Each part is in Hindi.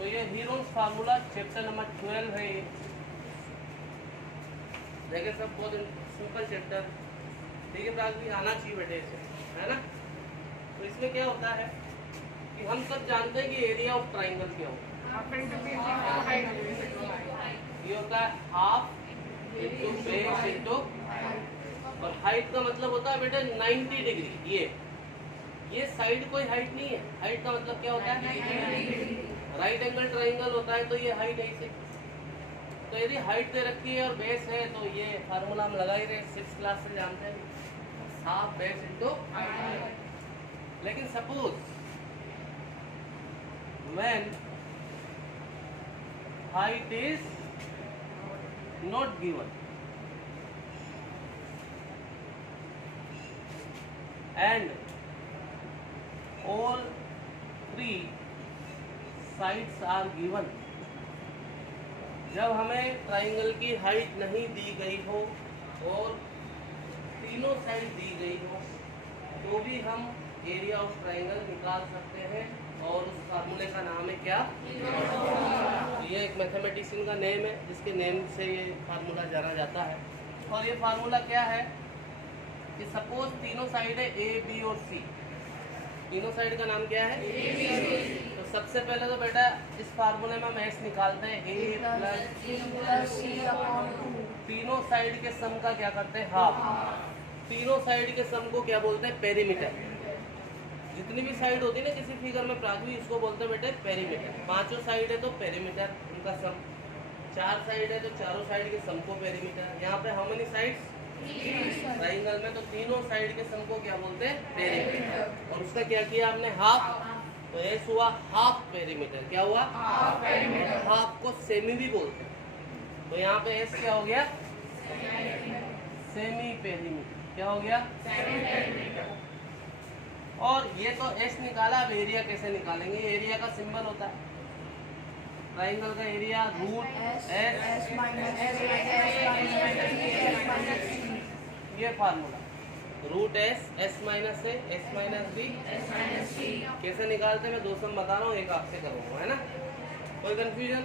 तो ये हीरोज फार्मूला चैप्टर नंबर 12 है ये। देखिए सब बहुत सिंपल चैप्टर, ठीक है, भी आना चाहिए बेटे इसे, है ना। तो इसमें क्या होता है कि हम सब जानते हैं कि एरिया ऑफ ट्राइंगल क्या होता है। ये होता है हाफ इंटू बेस इंटू, और हाइट का मतलब होता है बेटे 90 डिग्री। ये साइड कोई हाइट नहीं है। हाइट का मतलब क्या होता है, राइट एंगल ट्राइंगल होता है तो ये हाइट है इसे। तो यदि हाइट दे रखी है और बेस है तो ये फार्मूला हम लगा ही रहे, 6th क्लास से जानते हैं, हाफ बेस इंटू। लेकिन suppose when height is not given and all 3 sides are given, जब हमें ट्राइंगल की हाइट नहीं दी गई हो और तीनों साइड दी गई हो तो भी हम एरिया ऑफ ट्राइंगल निकाल सकते हैं। और उस फार्मूले का नाम है क्या, ये एक मैथमेटिशियन का नेम है जिसके नेम से ये फार्मूला जाना जाता है। और ये फार्मूला क्या है कि सपोज तीनों साइड है ए बी और सी, तीनों साइड का नाम क्या है, तो सबसे पहले तो बेटा इस फार्मूले में हम एस निकालते हैं, ए प्लस सी अपॉन 2। तीनों साइड के सम का क्या करते हैं, हाफ। तीनों साइड के सम को क्या बोलते हैं, पेरीमीटर। जितनी भी साइड होती है ना किसी फिगर में प्रागवी, इसको बोलते हैं बेटे पेरीमीटर। 5 साइड है तो पेरीमीटर उनका सम, 4 साइड है तो चारों साइड के सम को पेरीमीटर। यहाँ पे हाउ मेनी साइड्स, ट्राइंगल में तो तीनों साइड के सम को क्या बोलते हैं, पेरीमीटर। और उसका क्या किया आपने, हाफ। तो एस हुआ हाफ पेरीमीटर। क्या हुआ, हाफ पेरीमीटर। हाफ को सेमी भी बोलते हैं। तो यहाँ पे एस क्या हो गया, सेमी पेरीमीटर। क्या हो गया, सेमी पेरीमीटर। और ये तो एस निकाला, अब एरिया कैसे निकालेंगे। एरिया का सिंबल होता है ट्राइंगल का एरिया, रूट एस माइनस, ये फार्मूला रूट एस माइनस ए, एस माइनस बी। कैसे निकालते हैं मैं 2 सम बता रहा हूँ, एक आपसे करूँगा, है ना। कोई कंफ्यूजन,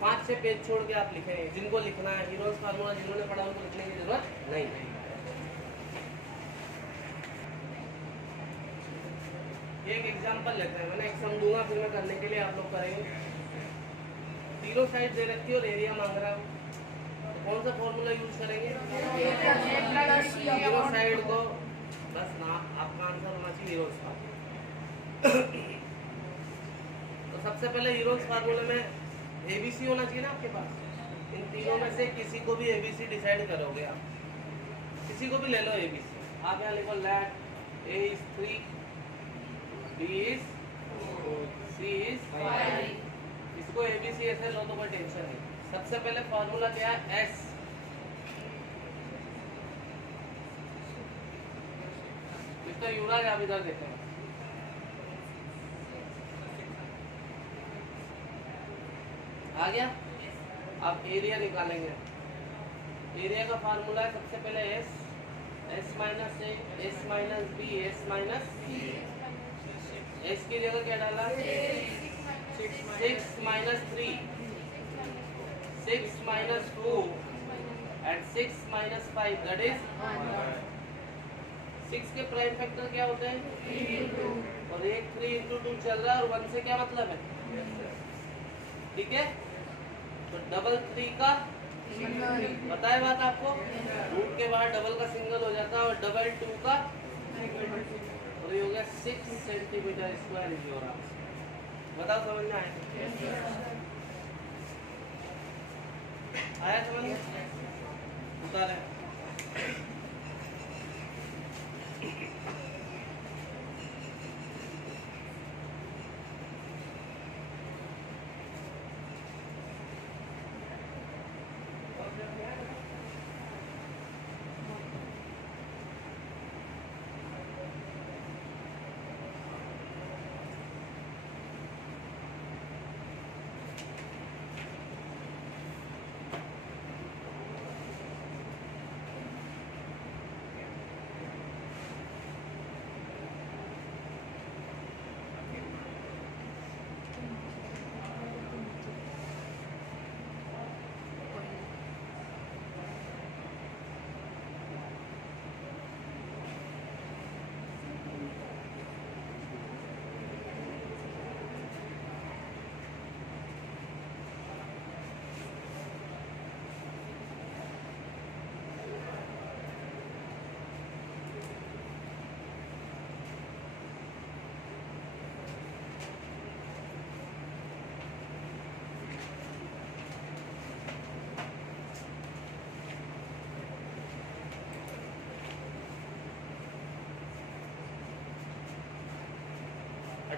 5-6 पेज छोड़ के आप लिखेंगे। जिनको लिखना है हीरोज फार्मूला जिन्होंने पढ़ा उनको लिखने की जरूरत नहीं। एक एग्जांपल लेते हैं, मैंने एक सम दूंगा फिर मैं करने के लिए आप लोग करेंगे। तीनों साइड दे रखी है और एरिया मांग रहा है, तो कौन सा फॉर्मूला यूज करेंगे, तीनों साइड को, बस ना आपका आंसर होना चाहिए हीरोज फार्मूला। तो सबसे पहले हीरोज फार्मूले में एबीसी होना चाहिए ना आपके पास। इन तीनों में से किसी को भी एबीसी डिसाइड करोगे आप, किसी को भी ले लो एबीसी। आप यहाँ लिखो let A is 3, B is 4, C is 5। इसको ABC ऐसे लो तो कोई टेंशन नहीं। सबसे पहले फॉर्मूला क्या है, S। मिस्टर युवराज आप इधर देखें, आ गया। आप एरिया निकालेंगे। एरिया का फार्मूला है सबसे पहले S minus a, S minus b, S minus c. S की जगह क्या डाला, 6 minus 3, 6 minus 2 and 6 minus 5 that is 6 के प्राइम फैक्टर क्या होते हैं, और एक 3 इंटू 2 चल रहा है और 1 से क्या मतलब है, ठीक है। तो डबल 3 का पता है बात आपको, रूट के बाद डबल का सिंगल हो जाता है और डबल 2 का, और ये हो गया 6 centimetre square is your answer. बताओ समझ में आया समझ में, बता रहे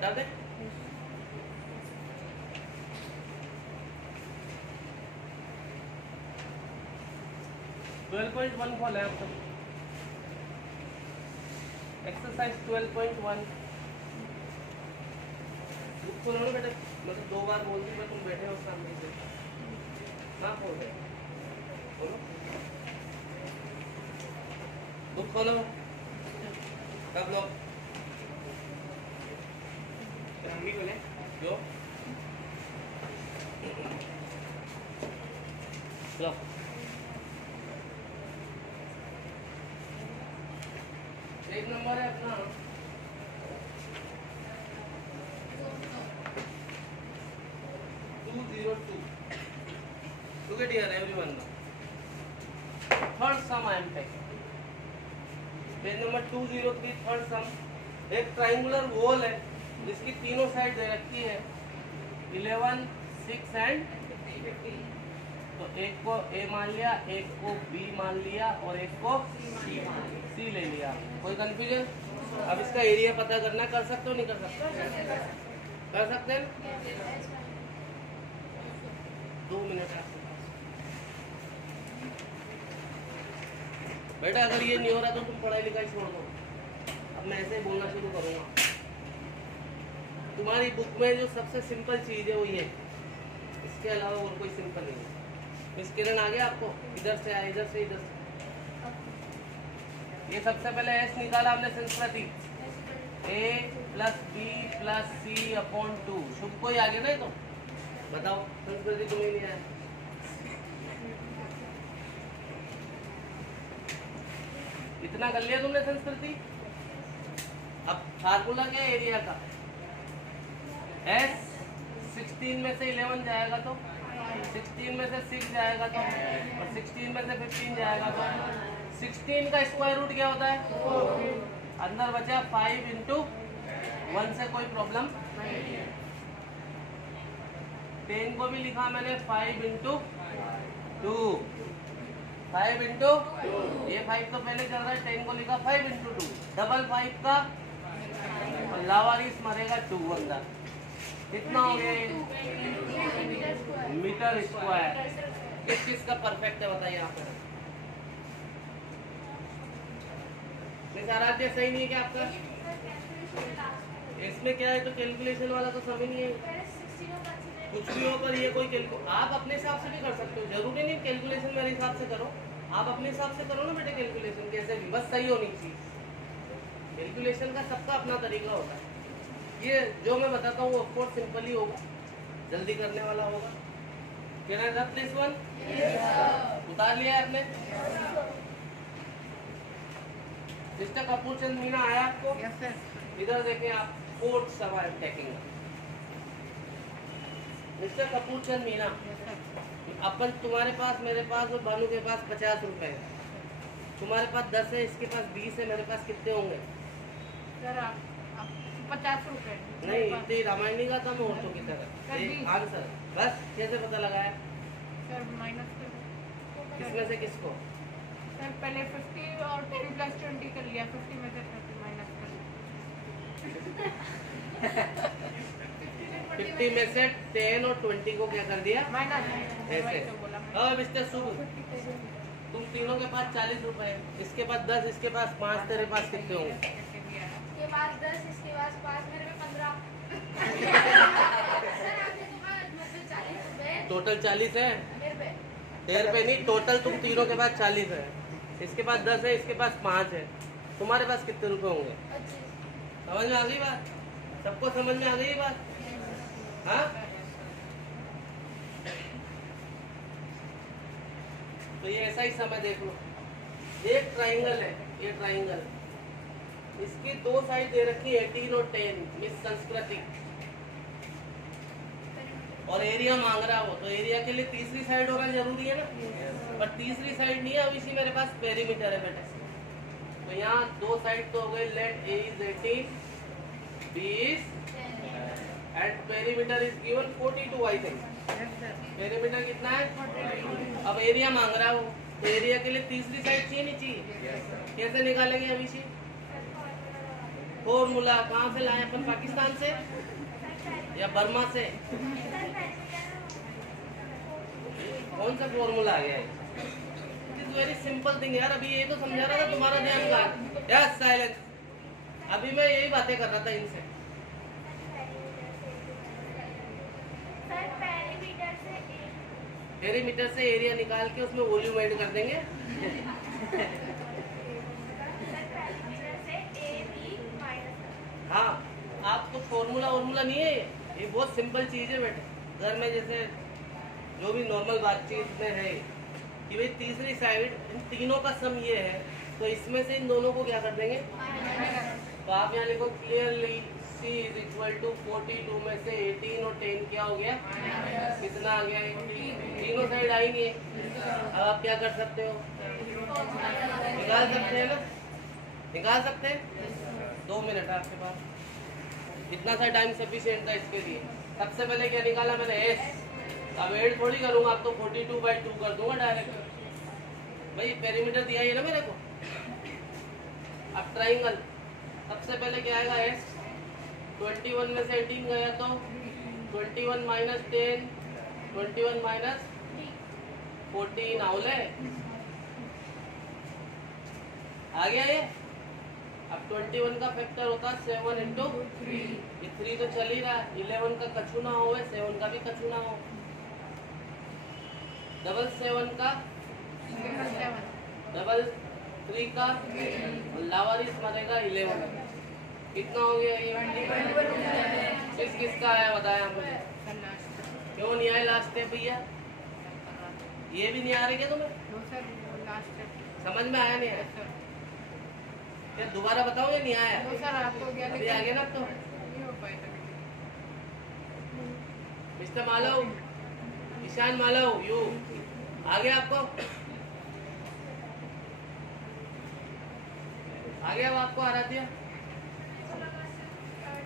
हटा दे। (12.1) खोला है आपको। एक्सरसाइज 12.1 खोलो ना बेटा, मतलब 2 बार बोल दी मैं, तुम बैठे हो सामने से ना खोल दे। खोलो बुक खोलो सब लोग। हम भी खोले क्यों? लो एक नंबर है अपना 202. Look at here everyone now. Third sum I am taking. Page number 203 third सम। एक ट्राइंगुलर वॉल है जिसकी तीनों साइड दे रखी है 11, 6 एंड 15। तो एक को ए मान लिया, एक को बी मान लिया और एक को सी ले लिया। कोई कंफ्यूजन? अब इसका एरिया पता करना, कर सकते हो नहीं कर सकते? कर सकते हैं। 2 मिनट बेटा, अगर ये नहीं हो रहा तो तुम पढ़ाई लिखाई छोड़ दो। अब मैं ऐसे ही बोलना शुरू करूंगा। तुम्हारी बुक में जो सबसे सिंपल चीज है वो ये, इसके अलावा और कोई सिंपल नहीं है। मिस किरण आ गया आपको? इधर से आया, इधर से, इधर से। ये सबसे पहले एस निकाला हमने संस्कृति, a + b + c/2। शुभ कोई आगे नहीं तो बताओ, संस्कृति तुम्हें नहीं आया। इतना कर लिया तुमने संस्कृति। अब फार्मूला क्या है एरिया का? S 16 में से 11 जाएगा तो 16 में से 6 जाएगा तो, और 16 में से 15 जाएगा तो 16 का स्क्वायर रूट क्या होता है? 4। अंदर बचा 5 × 1 से कोई प्रॉब्लम नहीं। 10 को भी लिखा मैंने 5 × 2, 5 × 2। ये 5 तो पहले चल रहा है, 10 को लिखा 5 × 2। डबल 5 का लावारिस मरेगा 2 अंदर। कितना हो गया? Metre square. किस चीज का परफेक्ट है बताइए आप? आराध्य सही नहीं है क्या आपका? इसमें क्या है तो कैलकुलेशन वाला तो समझ नहीं है। कुछ भी हो पर ये कोई आप अपने हिसाब से भी कर सकते हो, जरूरी नहीं कैलकुलेशन मेरे हिसाब से करो। आप अपने हिसाब से करो ना बेटे कैलकुलेशन, कैसे भी, बस सही होनी चाहिए। कैलकुलेशन का सबका अपना तरीका होता है। ये जो मैं बताता हूँ वो ऑफकोर्स सिंपल ही होगा, जल्दी करने वाला होगा। क्या ना प्लीज वन उतार लिया है आपने? मिस्टर कपूर चंद मीना आया आपको? इधर देखें आप, fourth sum I am taking. Mister Kapoor Chand Meena, अपन तुम्हारे पास, मेरे पास और भानु के पास 50 रुपए है। तुम्हारे पास 10 है, इसके पास 20 है, मेरे पास कितने होंगे? सर 50 रुपए नहीं, इतनी रामायणी का था मैं औरतों की तरह। आंसर बस कैसे पता लगाया? सर माइनस किसमें से किसको? सर पहले 50 और 10 + 20 कर लिया, 50 में से 30 माइनस कर लिया। 50 में से 10 और 20 को क्या कर दिया? माइनस। ऐसे। अब मिस्टर शुभ, तुम तीनों के पास 40 रुपए है, इसके पास 10, इसके पास 5, तेरे पास कितने होंगे? इसके पास 10, इसके पास 5, मेरे में 15। टोटल 40 है? तेरे पे नहीं, टोटल तुम तीनों के पास 40 है। इसके पास 10 है, इसके पास 5 है। तुम्हारे पास कितने रुपए होंगे? समझ में आ गई बात? सबको समझ में आ गई बात? हाँ, तो ये ऐसा ही समय देख लो। एक ट्राइंगल है, ये ट्राइंगल, इसकी 2 साइड दे रखी है 18 और 10। मिस संस्कृति और एरिया मांग रहा हो, तो एरिया के लिए तीसरी साइड होना जरूरी है ना? पर तीसरी साइड नहीं है, अब इसी मेरे पास पेरीमीटर है बेटा। तो यहाँ 2 साइड तो हो गई। Let A is 18, B is, and perimeter is given 42 I think. Perimeter कितना है? अब एरिया मांग रहा हो, तो एरिया के लिए तीसरी साइड चाहिए नहीं चाहिए? कैसे निकालेंगे अभी से? फॉर्मूला कहाँ से लाए अपन, पाकिस्तान से या बर्मा से? कौन सा फॉर्मूला आ गया है? It is very simple thing यार। अभी ये तो समझा रहा था, तुम्हारा ध्यान कहाँ? Yes silence. अभी मैं यही बातें कर रहा था इनसे। पेरीमीटर से एरिया निकाल के उसमें वॉल्यूम ऐड कर देंगे। हाँ, आपको फॉर्मूला नहीं है ये बहुत सिंपल चीज़ है बेटे। घर में जैसे जो भी नॉर्मल बातचीत में है कि भाई तीसरी साइड इन तीनों का सम ये है, तो इसमें से इन दोनों को क्या कर देंगे? तो आप यहाँ लिखो clearly C is equal to 42 में से 18 और 10 क्या हो गया? कितना आ गया? तीनों साइड आई नहीं है। अब आप क्या कर सकते हो? निकाल सकते हैं ना? निकाल सकते हैं? 2 मिनट आपके पास, इतना सा टाइम सफिशिएंट था इसके लिए। सबसे पहले क्या निकाला मैंने? S। अब एड थोड़ी करूँगा, आप तो 42/2 कर दूंगा डायरेक्ट। भाई पेरीमीटर दिया ही है ना मेरे को। अब ट्राइंगल, सबसे पहले क्या आएगा? S। 21 में से 18 गया तो 21 माइनस 10, 21 माइनस 14 आउले आ गया ये। अब 21 का फैक्टर होता है 7 इंटू 3। ये 3 तो चल ही रहा है। 11 का कछु ना हो, 7 का भी कछु ना हो। 7 का 3 का लावारिस मरेगा 11। कितना हो गया ये? किसका आया बताया मुझे? क्यों नहीं आए लास्ट स्टेप भैया? ये भी नहीं आ रही क्या तुम्हें? समझ में आया नहीं है? क्या दोबारा बताओ या नहीं आया? अभी आ गया ना तो। मिस्टर मालव, ईशान मालव, यू आ गया आपको? आ गया? अब आपको आ रहा था?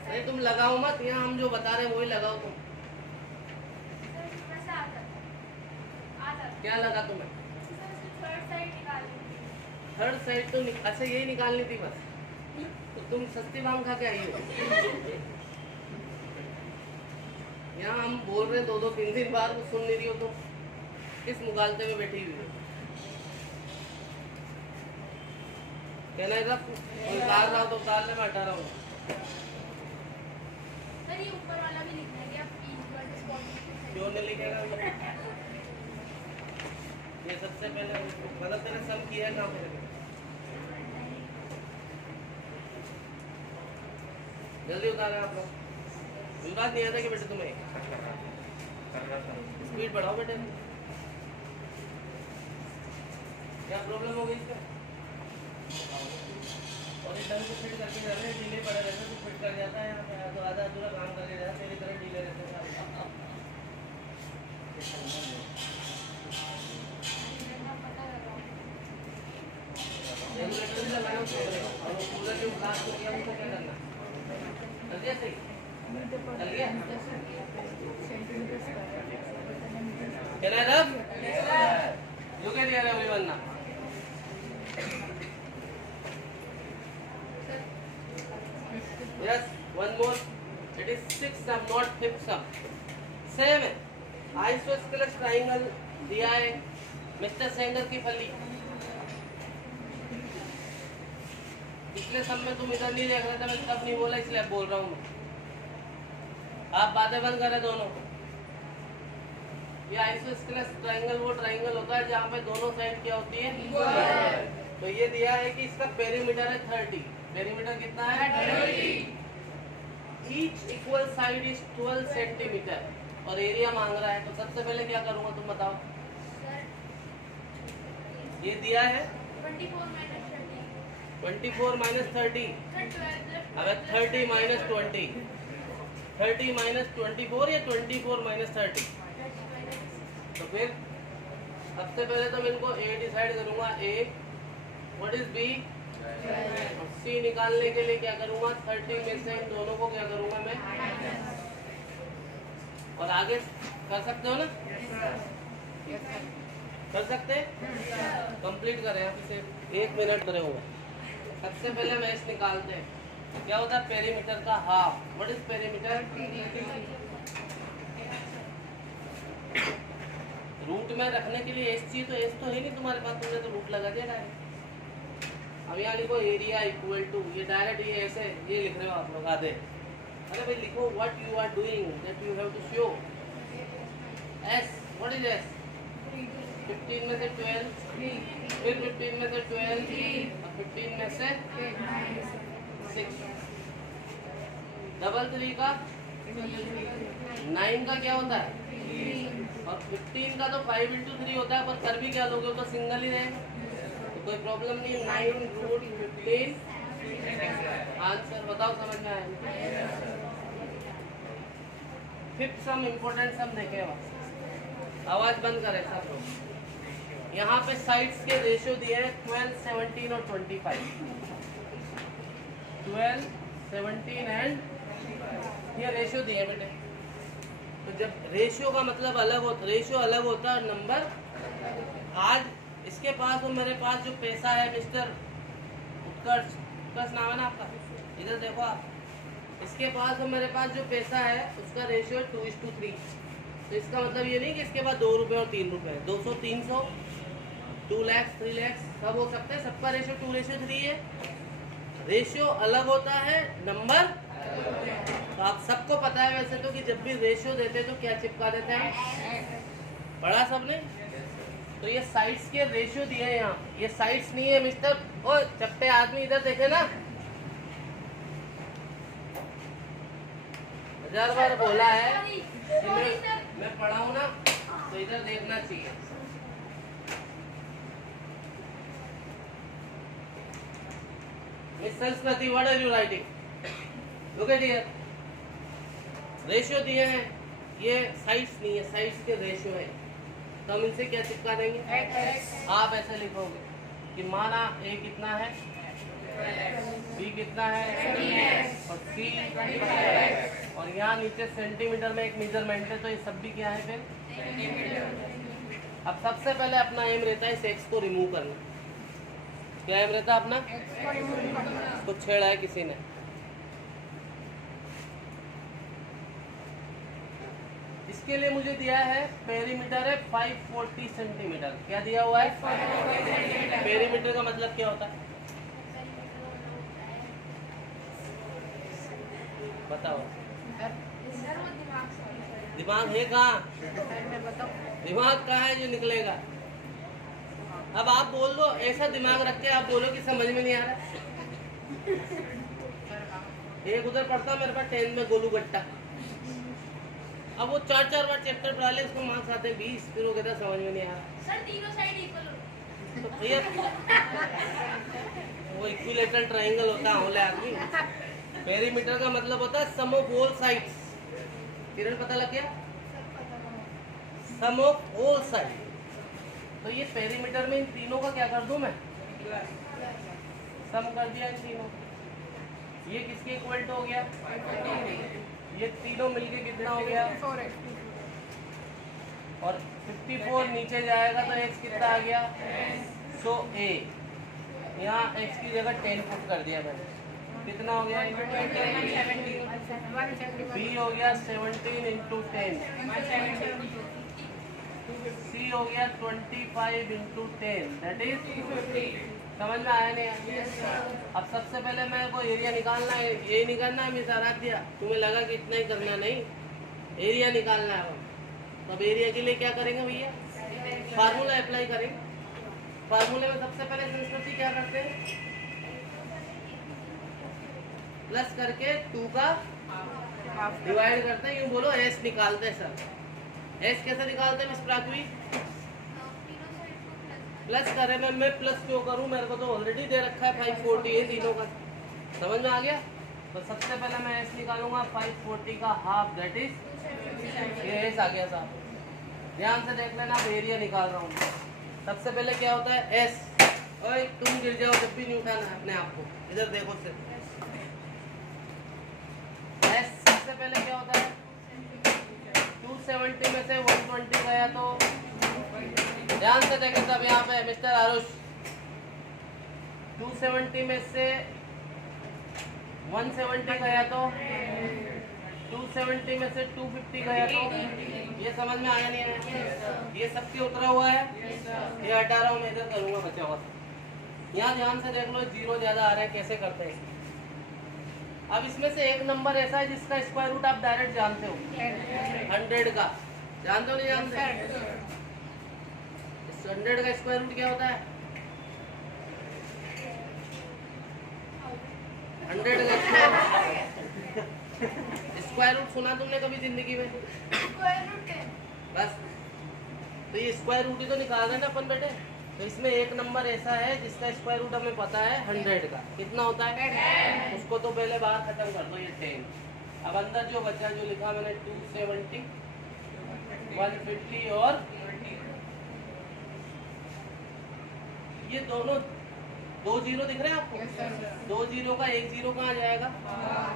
नहीं तुम लगाओ मत, यहाँ हम जो बता रहे हैं वही लगाओ तुम। क्या लगा तुम्हें? थर्ड साइड तो अच्छा यही निकालनी थी बस। तो तुम सस्ती भांग खा के आई हो। यहाँ हम बोल रहे 2-3 बार सुन नहीं रही हो तुम। किस मुगालते में बैठी हुई हो? कहना है सब उतार रहा हो तो उतार ले, मैं हटा रहा हूँ। ये ऊपर वाला भी लिखना है क्या? क्यों नहीं लिखेगा? ये सबसे पहले मतलब तेरे सम किया है कहाँ पर? जल्दी उतारा आप लोग। विवाद नहीं आता कि बेटे तुम्हें? स्पीड बढ़ाओ बेटे। क्या प्रॉब्लम हो गई इसका? और एक ढंग से फिट करके जा रहे हैं, डीले पड़े रहते तो फिट कर जाता है। यहाँ पे तो आधा अधूरा काम करके जाता है, तेरी तरह डीले रहते हैं। रेगुलेटर भी लगाना चाहिए। और वो कूलर जो ब्लास्ट हो गया उनको क्या करना? कर दिया सही? चल गया? Can I rub? You can hear everyone now. Yes, one more. It is 6 sum, not 5th sum. Same है। आइसोस्केलेस ट्राइंगल दिया है मिस्टर सेंगर की फली। पिछले सम में तुम इधर नहीं देख रहे थे, मैं तब नहीं बोला इसलिए बोल रहा हूँ मैं। आप बातें बंद करें दोनों। ये आइसोस्केलेस ट्राइंगल वो ट्राइंगल होता है जहाँ पे दोनों साइड क्या होती है? इक्वल। तो ये दिया है कि इसका पेरीमीटर है 30। पेरीमीटर कितना है? 30। Each equal side is 12 centimetre और एरिया मांग रहा है। तो सबसे पहले क्या करूँगा तुम बताओ? ये दिया है 24 माइनस 30। अब 30 माइनस 20, 30 माइनस 24 या 24 माइनस 30। तो फिर सबसे पहले तो मैं इनको A डिसाइड करूंगा। A व्हाट इज B और C निकालने के लिए क्या करूंगा? 30 में से इन दोनों को क्या करूंगा मैं? और आगे कर सकते हो ना? कर सकते हैं? कंप्लीट करें आप इसे 1 मिनट करे होगा। सबसे पहले मैच निकालते हैं। क्या होता है पेरीमीटर का half. What is perimeter? Root में रखने के लिए एस चाहिए, तो एस तो है नहीं तुम्हारे पास, तुमने तो रूट लगा दिया डायरेक्ट। अब यहाँ लिखो एरिया इक्वल टू, ये डायरेक्ट ये ऐसे ये लिख रहे हो आप लोग आधे। अरे भाई लिखो what you are doing that you have to show. S, what is S? 15 में से 12, फिर 15 में से 12, और 15 में से 6, डबल 3 का 9 का क्या होता है, और 15 का तो 5 into 3 होता है, पर कर भी क्या लोगे, तो सिंगल ही रहेगा, तो कोई प्रॉब्लम नहीं। 9√15 आंसर बताओ, समझ में आया? फिफ्थ सम इम्पोर्टेंट सम देखे, आवाज बंद करे सब लोग। यहाँ पे साइड्स के रेशियो दिए हैं 12, 17 और 25। 12, 17 एंड ये रेशियो दिए बेटे। तो जब रेशियो का मतलब अलग होता, रेशियो अलग होता है नंबर। आज इसके पास और मेरे पास जो पैसा है मिस्टर उत्कर्ष, उत्कर्ष नाम है ना आपका, इधर देखो आप, इसके पास और मेरे पास जो पैसा है उसका रेशियो 2:3। तो इसका मतलब ये नहीं कि इसके पास 2 रुपये और 3 रुपये, 200, 300, 2 लाख, 3 लाख सब हो सकते हैं, सबका रेशियो 2:3 है। रेशियो अलग होता है, नंबर। तो आप सबको पता है वैसे तो कि जब भी रेशियो देते हैं तो क्या चिपका देते हैं, पढ़ा सबने। तो ये साइड्स के रेशियो दिए हैं यहाँ, ये साइड्स नहीं है मिस्टर, ओ चपटे आदमी इधर देखे ना, 1000 बार बोला है कि मैं पढ़ाऊँ ना तो इधर देखना चाहिए। Miss Sanskriti, what are you writing? Look at here, ratio दिए हैं, ये साइड्स नहीं है, साइड्स के रेशियो है, तो हम इनसे क्या चिपका देंगे? आप ऐसे लिखोगे कि माना ए कितना है, बी कितना है, और सी, और यहाँ नीचे सेंटीमीटर में एक मेजरमेंट है, तो ये सब भी क्या है फिर। अब सबसे पहले अपना एम रहता है इस एक्स को रिमूव करना। क्या एम रहता है अपना? इसको छेड़ा है किसी ने, इसके लिए मुझे दिया है पेरीमीटर है 540 सेंटीमीटर। क्या दिया हुआ है? पेरीमीटर का मतलब क्या होता है बताओ? दिमाग है कहाँ? दिमाग कहाँ है जो निकलेगा? अब आप बोल दो, ऐसा दिमाग रख के आप बोलो कि समझ में नहीं आ रहा। एक उधर पढ़ता मेरे पास 10 में गोलू गट्टा, अब वो 4 बार चैप्टर पढ़ा ले, उसको मार्क्स आते 20, फिर वो कहता समझ में नहीं आ रहा। सर तीनों साइड इक्वल, तो भैया वो इक्विलेटरल ट्रायंगल होता है आदमी। पेरीमीटर का मतलब होता है सम ऑफ ऑल साइड्स। किरण पता लग गया? सम ऑफ ऑल साइड। तो ये पेरीमीटर में इन तीनों का क्या कर दूं मैं? सम कर दिया इन तीनों। ये किसके इक्वल टू हो गया? ये तीनों मिलके कितना हो गया? और 54 नीचे जाएगा तो x कितना आ गया? सो a, यहाँ x की जगह 10 पुट कर दिया मैंने, कितना हो गया? b हो गया 17 into 10, c हो गया 25 into 10, दैट इज, समझ में आया नहीं? अब सबसे पहले मेरे को एरिया निकालना है, ये निकालना है, मिसाल दिया तुम्हें लगा कि इतना ही करना नहीं, एरिया निकालना है। तो अब एरिया के लिए क्या करेंगे भैया? फार्मूला अप्लाई करेंगे। फार्मूले में सबसे पहले संस्कृति क्या करते हैं? प्लस करके 2 का डिवाइड करते हैं, यूँ बोलो एस निकालते हैं सर। एस कैसे निकालते हैं मिस प्राथवी? प्लस करे मैं प्लस क्यों करूं? मेरे को तो ऑलरेडी दे रखा है 540 है तीनों का, समझ में आ गया? तो सबसे पहले मैं एस निकालूंगा 540 का हाफ, दैट इज, ये एस आ गया साहब। ध्यान से देख लेना, अब एरिया निकाल रहा हूँ। सबसे पहले क्या होता है? एस। ओए तुम गिर जाओ जब भी नहीं उठाना अपने आप को, इधर देखो सिर्फ। एस सबसे पहले क्या होता है? 270 में से 120 गया तो, ध्यान से देखें सब यहाँ पे मिस्टर आरुष, 270 में से 170 गया तो 270 में से 250 गया तो ये समझ में आया नहीं आया? ये सबके उतरा हुआ है, ये हटा रहा हूँ मैं, इधर करूँगा बचा हुआ। यहाँ ध्यान से देख लो, जीरो ज़्यादा आ रहा है, कैसे करते हैं। अब इसमें से एक नंबर ऐसा है जिसका स्क्वायर रूट आप डायरेक्ट जानते हो, 100 का जानते हो नहीं जानते? 100 का स्क्वायर रूट क्या होता है? 100 का स्क्वायर रूट सुना तुमने कभी जिंदगी में? बस, तो ये स्क्वायर रूट ही तो निकाल रहे ना अपन बेटे। तो इसमें एक नंबर ऐसा है जिसका स्क्वायर रूट हमें पता है 100 का कितना होता है, उसको तो पहले बाहर खत्म कर दो, ये 10। अब अंदर जो बचा, जो लिखा मैंने 270, 150 और ये दोनों 2 जीरो दिख रहे हैं आपको? 2 जीरो का 1 जीरो कहाँ जाएगा?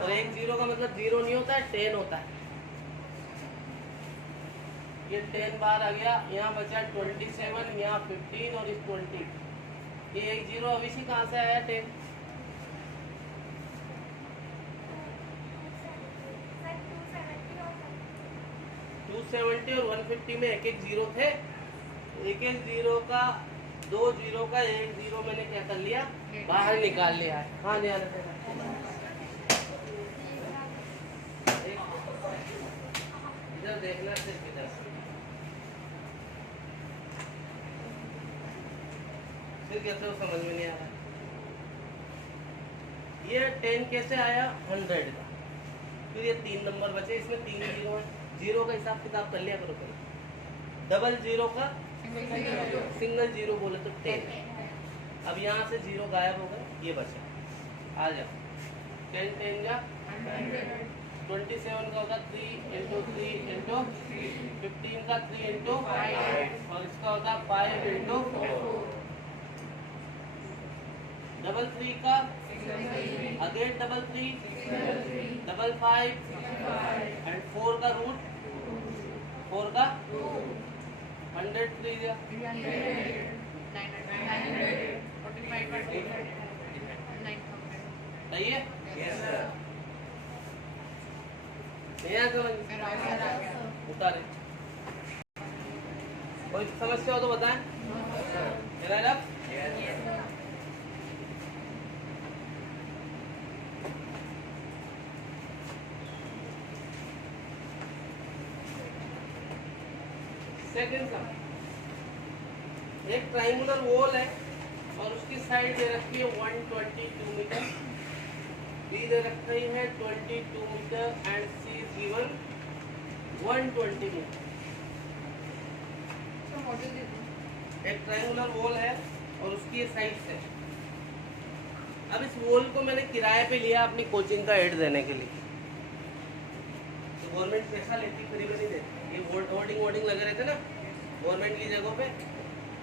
और 1 जीरो का मतलब जीरो नहीं होता है, 10 होता है। ये 10 बार आ गया, यहाँ बचा 27, यहाँ 15 और इस 20। ये 1 जीरो अभी से कहाँ से आया? 10। और 150 में एक जीरो थे, एक जीरो का 2 जीरो का 1 जीरो मैंने क्या कर लिया, बाहर निकाल लिया है। हाँ ध्यान रखना, इधर देखना, सिर्फ इधर फिर कैसे वो समझ में नहीं आ रहा। ये 10 कैसे आया? 100 का। फिर ये 3 नंबर बचे, इसमें 3 जीरो है, जीरो का हिसाब किताब कर लिया करो करो। डबल जीरो का सिंगल जीरो बोले तो 10। अब यहाँ से जीरो गायब हो गए, ये बचा, आ जाओ 10 10 जा 27 का होगा 3 इंटू 3 इंटू 15 का 3 इंटू और इसका होता 5 इंटू 3 का अगेन 3 5 एंड 4 का रूट 4 का 103 सही है? उतारे, कोई समस्या हो तो बताएं। सेकंड सम, एक ट्रायंगुलर वॉल है और उसकी साइड दे रखी है 122 मीटर, बी दे रखी है 22 metre and C is given 120 metre. एक ट्रायंगुलर वॉल है और उसकी ये साइड है। अब इस वॉल को मैंने किराए पे लिया अपनी कोचिंग का एड देने के लिए। तो गवर्नमेंट पैसा लेती, फ्री में नहीं देती। ये होर्डिंग लगे रहते ना गवर्नमेंट की जगहों पे,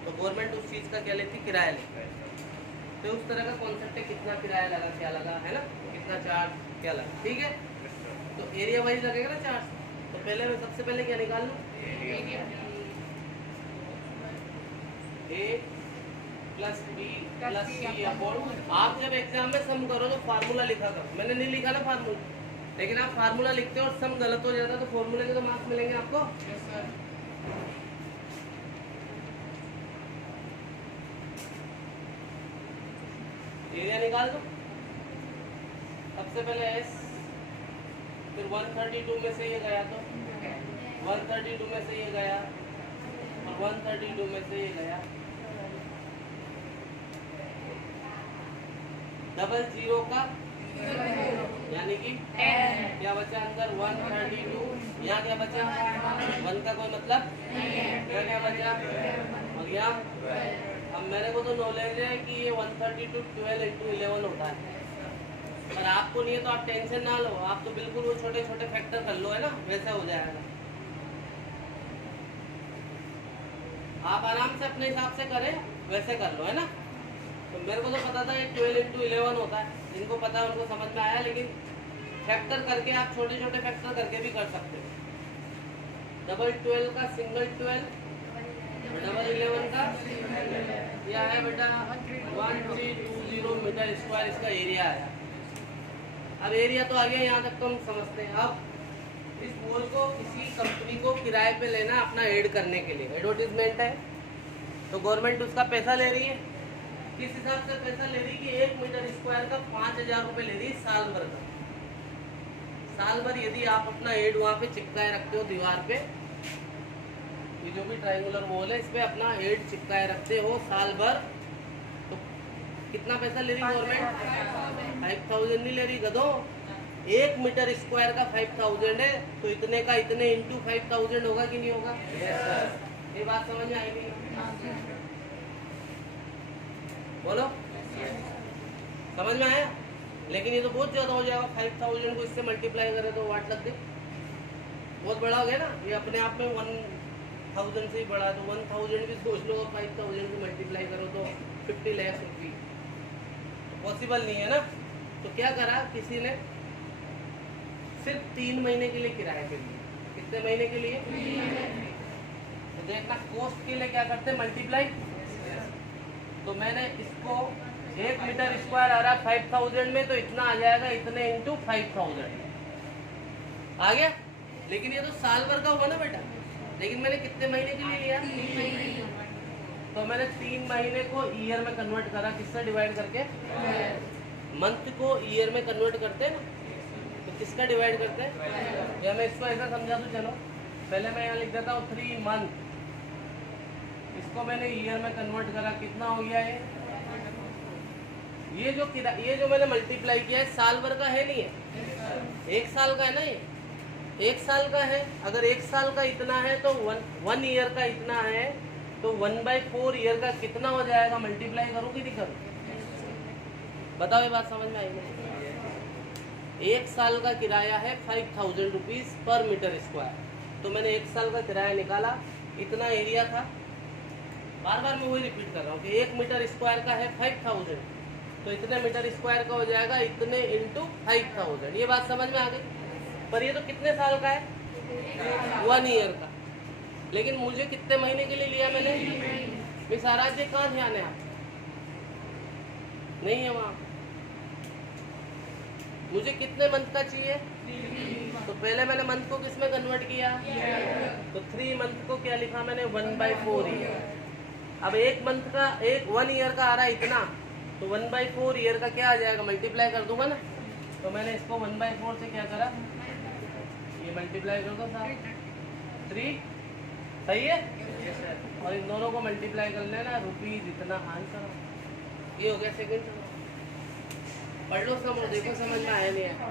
तो गवर्नमेंट उस चीज़ का क्या लेती, किराया लेती। तो उस तरह का कॉन्सेप्ट है, कितना किराया लगा, क्या लगा, है ना, कितना चार्ज क्या लगा, ठीक है। तो एरिया वाइज लगेगा ना चार्ज। तो पहले मैं सबसे पहले क्या निकाल लूँ, ए प्लस बी प्लस सी अपॉन। आप जब एग्जाम में सम करो तो फार्मूला लिखा करो, मैंने नहीं लिखा ना फार्मूला, लेकिन आप फार्मूला लिखते हो और सम गलत हो जाता है तो फॉर्मूले के तो मार्क्स मिलेंगे आपको। एरिया निकाल दो, सबसे पहले एस, फिर 132 में से ये गया तो 132 में से ये गया और 132 में से ये गया, डबल जीरो का यानी कि क्या बचा अंदर 132, यहाँ क्या बचा 1 का कोई मतलब, यहाँ क्या बचा और यहाँ। अब मेरे को तो नॉलेज है कि ये 132 12 इंटू 11 होता है, पर आपको नहीं है तो आप टेंशन ना लो, आप तो बिल्कुल वो छोटे छोटे फैक्टर कर लो, है ना, वैसा हो जाएगा। आप आराम से अपने हिसाब से करें, वैसे कर लो, है ना। तो मेरे को तो पता था ये 12 इंटू 11 होता है, जिनको पता है उनको समझ में आया, लेकिन फैक्टर करके आप छोटे छोटे फैक्टर करके भी कर सकते हो। डबल 12 का सिंगल 12, डबल 11 का यह है बेटा 1320 मीटर स्क्वायर इसका एरिया आया। अब एरिया तो आ गया, यहाँ तक तो हम समझते हैं। अब इस मॉल को किसी कंपनी को किराए पे लेना अपना ऐड करने के लिए, एडवर्टीजमेंट है, तो गवर्नमेंट उसका पैसा ले रही है। किस हिसाब से पैसा ले रही है कि 1 मीटर स्क्वायर का 5,000 रुपये ले रही है साल भर का। साल भर यदि आप अपना ऐड वहाँ पे चिपकाए रखते हो दीवार पे, ये जो भी ट्रायंगुलर वॉल है इस पे अपना ऐड चिपकाए रखते हो साल भर, तो कितना पैसा ले रही है गवर्नमेंट? 5,000 नहीं ले रही गधों, 1 मीटर स्क्वायर का 5,000 है, तो इतने का इतने इंटू 5,000 होगा कि नहीं होगा? ये बात समझ में आई नहीं? बोलो, समझ में आया? लेकिन ये तो बहुत ज़्यादा हो जाएगा, 5,000 को इससे मल्टीप्लाई करें तो वाट लग गई, बहुत बड़ा हो गया ना। ये अपने आप में 1,000 से ही बड़ा है, तो 1,000 भी सोच लो, 5,000 को मल्टीप्लाई करो तो 50 लाख रुपये, पॉसिबल नहीं है ना। तो क्या करा किसी ने, सिर्फ 3 महीने के लिए किराए पे लिए। कितने महीने के लिए? तो देखना कॉस्ट के लिए क्या करते हैं, मल्टीप्लाई। तो मैंने इसको 1 मीटर स्क्वायर आ रहा है 5,000 में, तो इतना आ जाएगा, इतने इंटू 5,000 आ गया। लेकिन ये तो साल भर का हुआ ना बेटा, लेकिन मैंने कितने महीने के लिए लिया? तो मैंने 3 महीने को ईयर में कन्वर्ट करा, किससे डिवाइड करके? मंथ को ईयर में कन्वर्ट करते हैं ना, तो किसका डिवाइड करते हैं? या मैं इसको ऐसा समझा दूँ, चलो पहले मैं यहाँ लिख देता हूँ 3 मंथ, इसको मैंने ईयर में कन्वर्ट करा, कितना हो गया है? ये जो मैंने मल्टीप्लाई किया है साल भर का है नहीं है, 1 साल का है ना, ये 1 साल का है। अगर 1 साल का इतना है तो 1 ईयर का इतना है, तो 1/4 ईयर का कितना हो जाएगा? मल्टीप्लाई करूँ कि नहीं करूँ? बताओ, ये बात समझ में आई नहीं? 1 साल का किराया है 5,000 रुपीज़ पर मीटर स्क्वायर, तो मैंने 1 साल का किराया निकाला, इतना एरिया था। बार बार मैं वही रिपीट कर रहा हूँ कि 1 मीटर स्क्वायर का है 5,000, तो इतने मीटर स्क्वायर का हो जाएगा, इतने इंटू 5,000। ये बात समझ में आ गई? पर ये तो कितने साल का है? 1 ईयर का। लेकिन मुझे कितने महीने के लिए लिया मैंने? मिस आराध्य कहाँ ध्यान है? आप नहीं है वहाँ। मुझे कितने मंथ का चाहिए? तो पहले मैंने मंथ को किस में कन्वर्ट किया? तो 3 मंथ को क्या लिखा मैंने? 1/4 ईयर। अब 1 मंथ का 1 ईयर का आ रहा है इतना, तो 1/4 ईयर का क्या आ जाएगा? मल्टीप्लाई कर दूंगा ना। तो मैंने इसको 1/4 से क्या करा, ये मल्टीप्लाई कर दो साहब, 3 सही है। और इन दोनों को मल्टीप्लाई कर लेना, रुपीज इतना आंसर। ये हो गया सेकंड। पढ़ लो सब, देखो समझ में आया नहीं है?